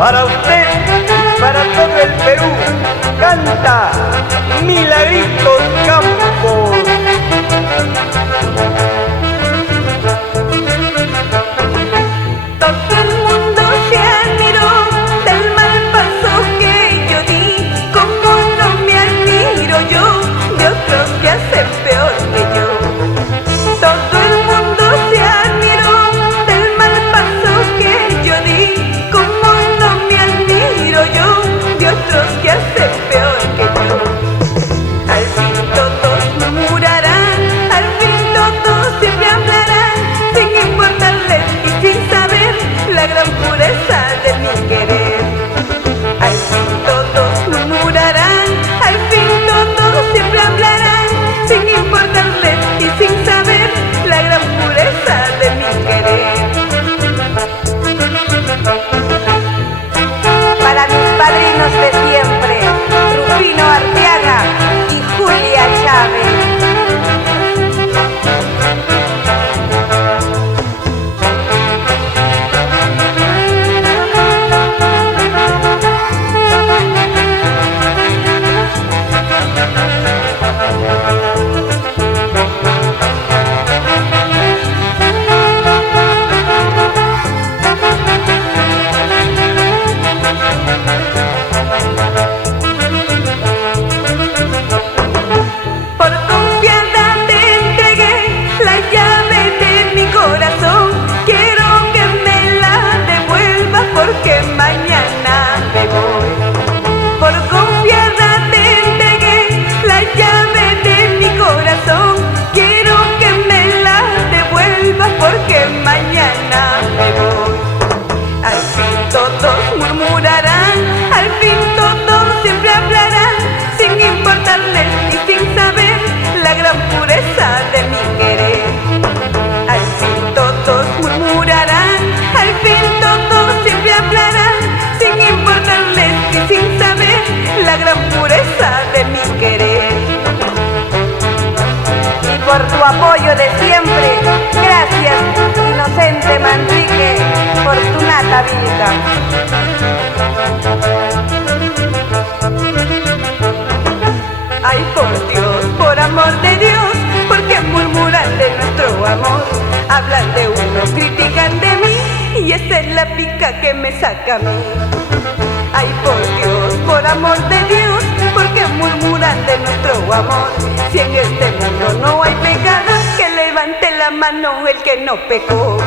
Para usted y para todo el Perú, canta Milagritos Campos. Todo el mundo se admiró del mal paso que yo di. Como no me admiro yo de otros que hacen peor que yo. Todo el mundo se admiró del mal paso que yo di. Como no me admiro yo de otros que hacen peor que yo. Al fin todos murmurarán, al fin todos siempre hablarán, sin importarles y sin saber la gran pureza de mi querer. Al fin todos murmurarán, al fin todos siempre hablarán, sin importarles y sin saber la gran pureza de mi querer. Para mis padrinos de siempre, Rufino Arteaga y Julia Chávez. Por confianza te entregué la llave de mi corazón. Quiero que me la devuelvas porque mañana me voy. Por confianza te entregué la llave de mi corazón. Quiero que me la devuelvas porque mañana me voy. Al fin todos murmurarán, al fin todos siempre hablarán, sin importarles y sin saber la gran pureza de mi querer. Al fin todos murmurarán, al fin todos siempre hablarán, sin importarles y sin saber la gran pureza de mi querer. Y por tu apoyo de siempre, gracias Inocente Manrique, Fortunata Vilca. Ay, por Dios, por amor de Dios, ¿por qué murmuran de nuestro amor? Hablan de uno, critican de mí, y esa es la pica que me saca a mí. Ay, por Dios, por amor de Dios, ¿por qué murmuran de nuestro amor? Si en este mundo no hay pecado, que levante la mano el que no pecó.